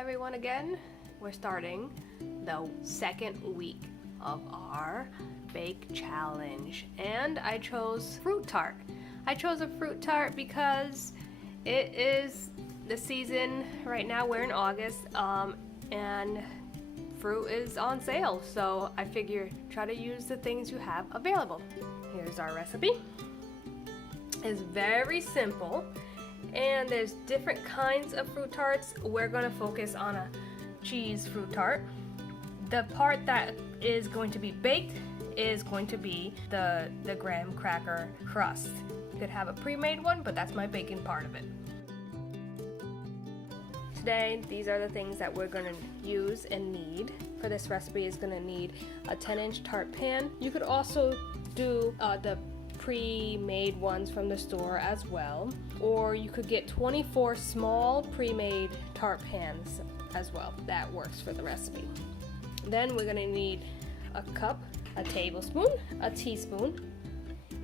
everyone again. We're starting the second week of our bake challenge, and I chose fruit tart. I chose a fruit tart because it is the season right now. We're in August, and fruit is on sale, so I figured try to use the things you have available. Here's our recipe. It's very simple, and there's different kinds of fruit tarts. We're going to focus on a cheese fruit tart. The part that is going to be baked is going to be the graham cracker crust. You could have a pre-made one, but that's my baking part of it. Today, these are the things that we're going to use and need. For this recipe, is going to need a 10-inch tart pan. You could also do the pre-made ones from the store as well, or you could get 24 small pre-made tart pans as well. That works for the recipe. Then we're going to need a cup, a tablespoon, a teaspoon,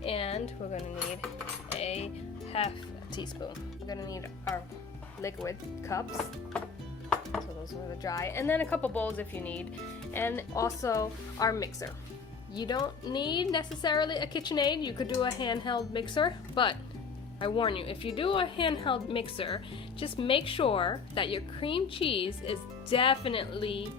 and we're going to need a half a teaspoon. We're going to need our liquid cups, so those are the dry, and then a couple bowls if you need, and also our mixer. You don't need necessarily a KitchenAid. You could do a handheld mixer, but I warn you, if you do a handheld mixer, just make sure that your cream cheese is definitely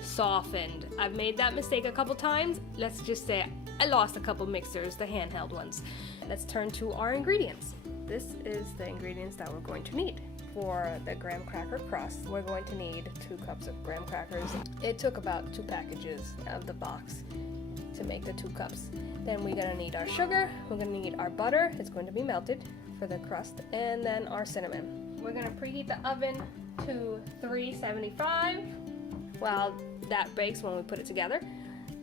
softened. I've made that mistake a couple times. Let's just say I lost a couple mixers, the handheld ones. Let's turn to our ingredients. This is the ingredients that we're going to need. For the graham cracker crust, we're going to need 2 cups of graham crackers. It took about 2 packages of the box to make the 2 cups. Then we're gonna need our sugar, we're gonna need our butter, it's going to be melted for the crust, and then our cinnamon. We're gonna preheat the oven to 375 while that bakes when we put it together.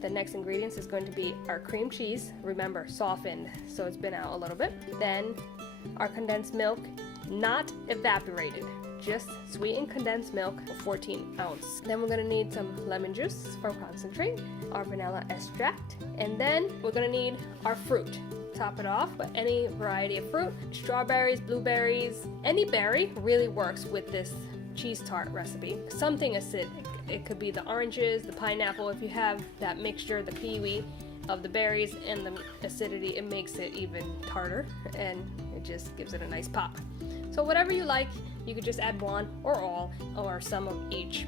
The next ingredients is going to be our cream cheese, remember softened, so it's been out a little bit. Then our condensed milk, not evaporated, just sweetened condensed milk, 14 ounce. Then we're gonna need some lemon juice from concentrate, our vanilla extract, and then we're gonna need our fruit. Top it off with any variety of fruit, strawberries, blueberries, any berry really works with this cheese tart recipe. Something acidic, it could be the oranges, the pineapple. If you have that mixture, the kiwi of the berries and the acidity, it makes it even tartar, and it just gives it a nice pop. So whatever you like, you could just add one or all or some of each.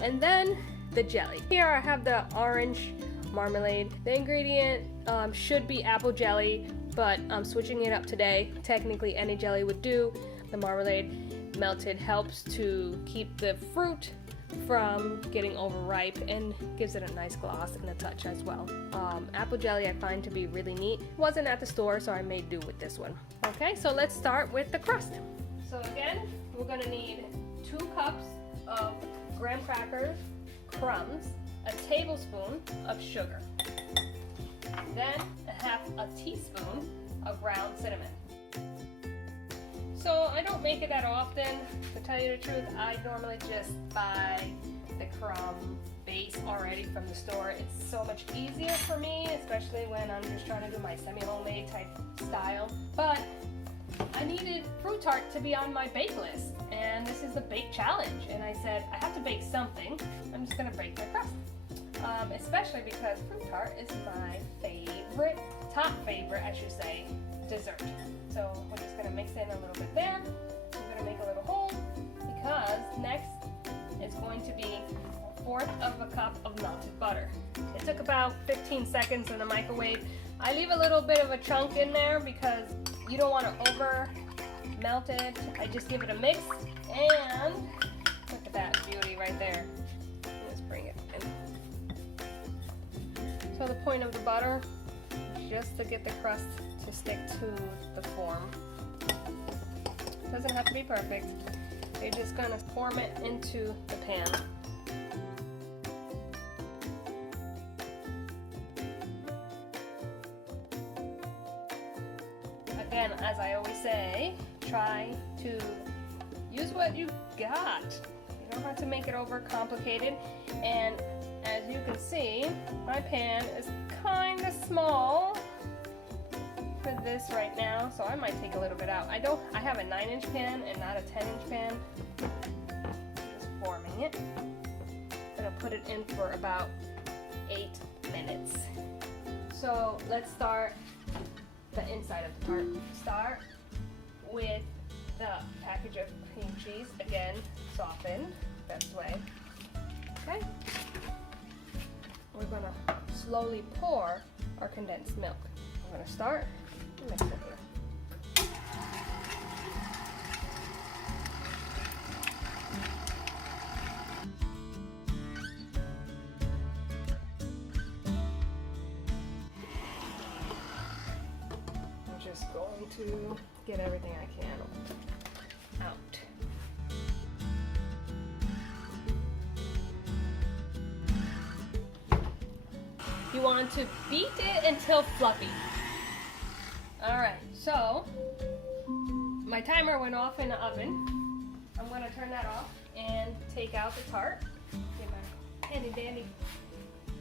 And then the jelly. Here I have the orange marmalade. The ingredient should be apple jelly, but I'm switching it up today. Technically any jelly would do. The marmalade melted helps to keep the fruit from getting overripe and gives it a nice gloss and a touch as well. Apple jelly I find to be really neat. Wasn't at the store, so I made do with this one. Okay, so let's start with the crust. So again, we're gonna need 2 cups of graham crackers, crumbs, a tablespoon of sugar, then a half a teaspoon of ground cinnamon. So I don't make it that often. To tell you the truth, I normally just buy the crumb base already from the store. It's so much easier for me, especially when I'm just trying to do my semi-homemade type style. But I needed fruit tart to be on my bake list, and this is the bake challenge. And I said, I have to bake something. I'm just gonna bake my crust. Especially because fruit tart is my favorite, top favorite, I should say, dessert. So we're just gonna mix in a little bit there. We're gonna make a little hole because next is going to be 1/4 of a cup of melted butter. It took about 15 seconds in the microwave. I leave a little bit of a chunk in there because you don't want to over melt it. I just give it a mix, and look at that beauty right there. Let's bring it in. So the point of the butter is just to get the crust to stick to the form. Doesn't have to be perfect. You're just gonna form it into the pan. Again, as I always say, try to use what you got. You don't have to make it over complicated. And as you can see, my pan is kind of small for this right now, so I might take a little bit out. I have a 9-inch pan and not a 10-inch pan. Just forming. it. I'm gonna put it in for about 8 minutes. So let's start the inside of the tart. Start with the package of cream cheese. Again, soften, best way. Okay. We're gonna slowly pour our condensed milk. I'm gonna start the mixer here. I'm just going to get everything I can out. You want to beat it until fluffy. Alright, so my timer went off in the oven. I'm going to turn that off and take out the tart. Get my handy dandy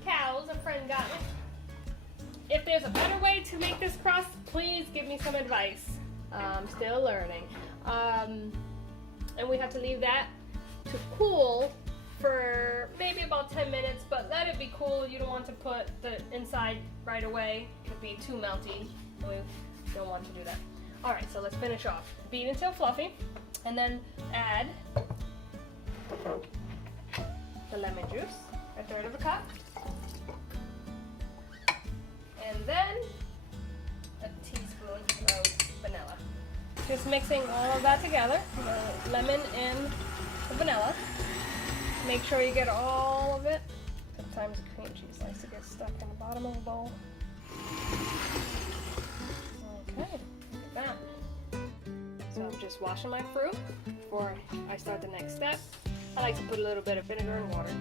cows a friend got me. If there's a better way to make this crust, please give me some advice. I'm still learning. And we have to leave that to cool for maybe about 10 minutes, but let it be cool. You don't want to put the inside right away. It would be too melty. We don't want to do that. All right, so let's finish off. Beat until fluffy, and then add the lemon juice, 1/3 of a cup, and then a teaspoon of vanilla. Just mixing all of that together, the lemon and the vanilla. Make sure you get all of it. Sometimes the cream cheese likes to get stuck in the bottom of the bowl. Okay, look at that. So I'm just washing my fruit before I start the next step. I like to put a little bit of vinegar and water.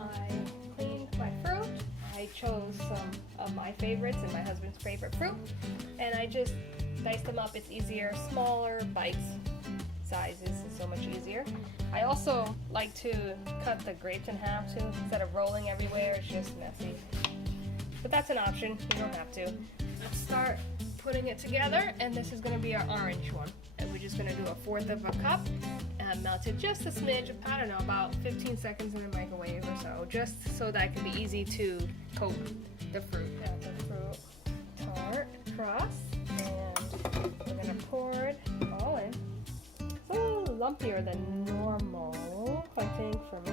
I cleaned my fruit. I chose some of my favorites and my husband's favorite fruit, and I just diced them up. It's easier, smaller bites. Sizes is so much easier. I also like to cut the grapes in half too, instead of rolling everywhere. It's just messy. But that's an option. You don't have to. Let's start putting it together, and this is going to be our orange one. And we're just going to do 1/4 of a cup and melt it just a smidge. I don't know, about 15 seconds in the microwave or so, just so that it can be easy to coat the fruit. Add the fruit tart crust, and we're going to pour it all in. It's a little lumpier than normal, I think, for me.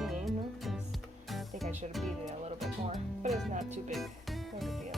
I think I should have beat it a little bit more, but it's not too big. No big deal.